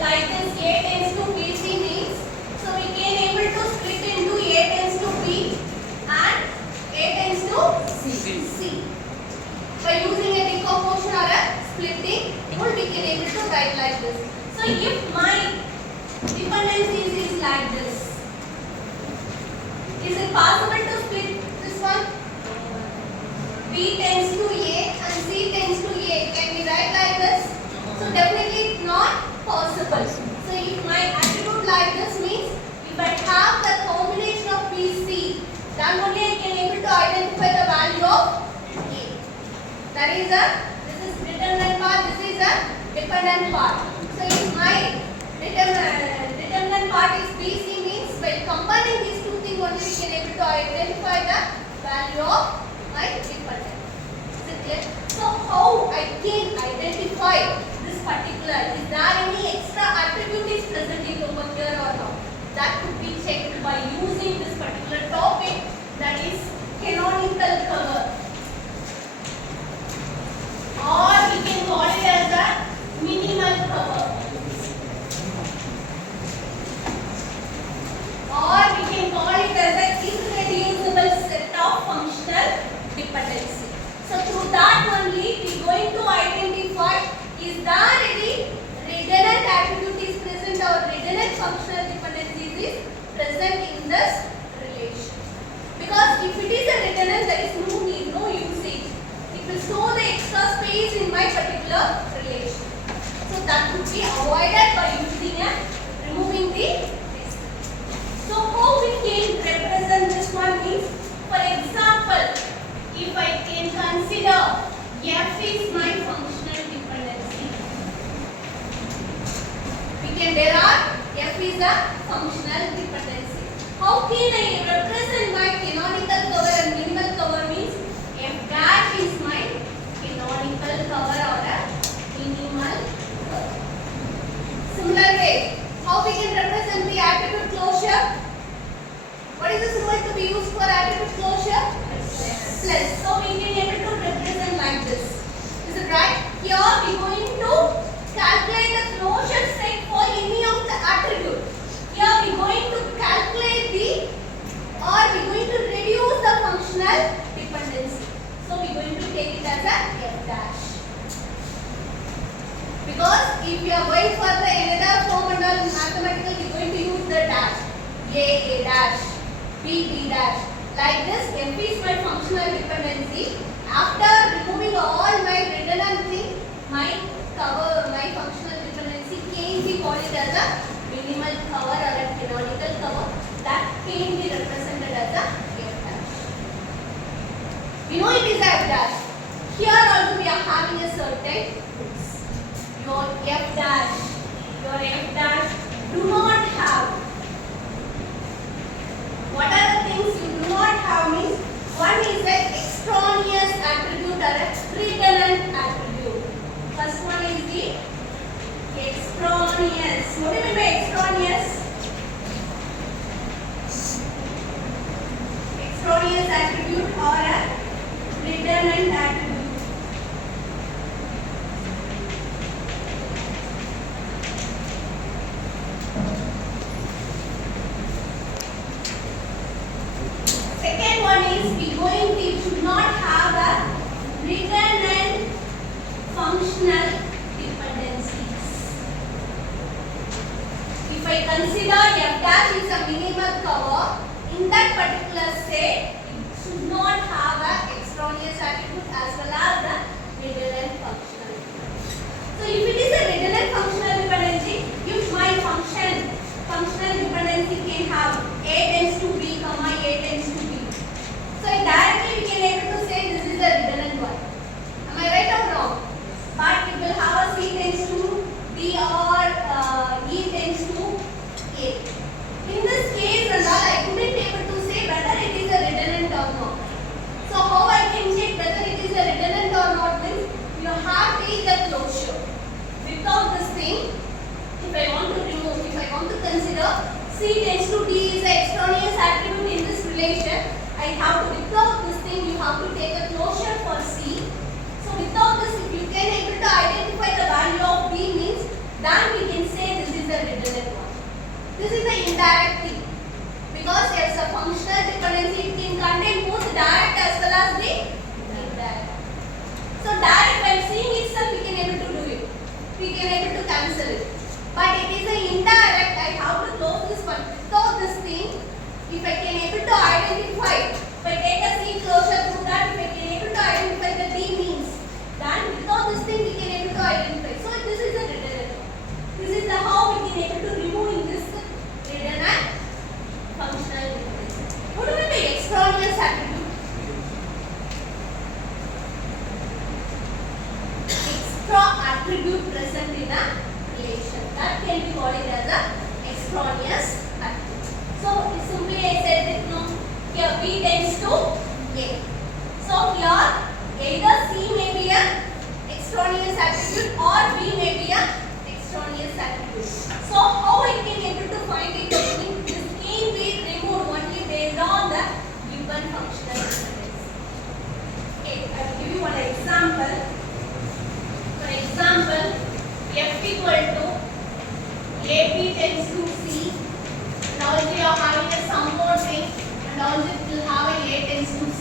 like this A tends to BC means, so we can able to split into A tends to B and A tends to C. By using a decomposition or a splitting rule, we can able to write like this. So if my dependencies is like this, is it possible to split this one? B tends to A and C tends to A. Can we write like this? So definitely it's not possible. So if my attribute like this means, if I have the combination of B, C, then only I can able to identify the value of A. That is this is determinant part, this is a dependent part. So if my determinant part is B, C means by combining these two things only we can able to identify the value of my dependent. Is it clear? So how I can identify this particular, is there any extra attribute is present in over here or not? That could be checked by using this particular topic, that is canonical cover. Or we can call it as a minimal cover. Or we can call it as an irreducible set of functional dependency. So through that only we are going to identify, is there any redundant attribute is present or redundant functional dependencies is present in this relation. Because if it is a redundant, there is no need, no usage. It will store the extra space in my particular relation. So that could be avoided by using a removing the. So how we can represent this one means, for example, if I can consider F is my functional dependency. We can derive F is a functional dependency. How can I represent my canonical cover and minimal cover means, F dash is my canonical cover or a minimal cover. Similar way, how we can represent the attribute closure? What is the symbol to be used for attribute closure? Plus. So we can able to represent like this. Is it right? Here we are going to calculate the closure set for any of the attribute. Here we are going to calculate the, or we are going to reduce the functional dependency. So we are going to take it as a F dash. Because if you are going for the another form and all mathematical, we are going to use the dash. A dash, B dash. Like this, F is my functional dependency. After removing all my redundant thing, my cover, my functional dependency can be called it as a minimal cover or a canonical cover. That can be represented as a F dash. We know it is a F dash. Here also we are having a certain rules. Your F dash do not have. What are the things you do not have means, one is an extraneous attribute or a redundant attribute. First one is the extraneous. What do you mean by extraneous? Extraneous attribute or a redundant attribute. Second one is we should not have a redundant functional dependencies. If I consider F dash is a minimal cover, in that particular set, it should not have an extraneous attribute as well as the redundant functional dependency. So if it is a redundant functional dependency, if my functional dependency can have A tends to B, A tends to B. So directly we can able to say this is a redundant one. Am I right or wrong? But it will have a C tends to D or E tends to A. In this case and all, I couldn't able to say whether it is a redundant or not. So how I can check whether it is a redundant or not means, you have to take the closure. Without this thing, if I want to remove, if I want to consider C tends to D is an extraneous attribute in this relation, I have to, without this thing, you have to take a closure for C. So without this, if you can able to identify the value of D means, then we can say this cancel it. But it is an indirect. I have to close this one. Without this thing, if I can able to identify, if I take a C closure through that, if I can able to identify the D means, then without this thing we can able to identify. So this is a redundant. This is the how we can able to remove in this redundant functional dependency. What do we mean by extraneous attribute? Extra attribute present in a relation. That can be called as a extraneous attribute. So simply I said that no, here B tends to A. So here either C may be an extraneous attribute or B may be an extraneous attribute. So how I can able to find it? This can be removed only based on the given functional dependency. Okay, I will give you one example. For example, F equal to AP tends to C, and also you are having a some more thing, and also it will have a A tends to C.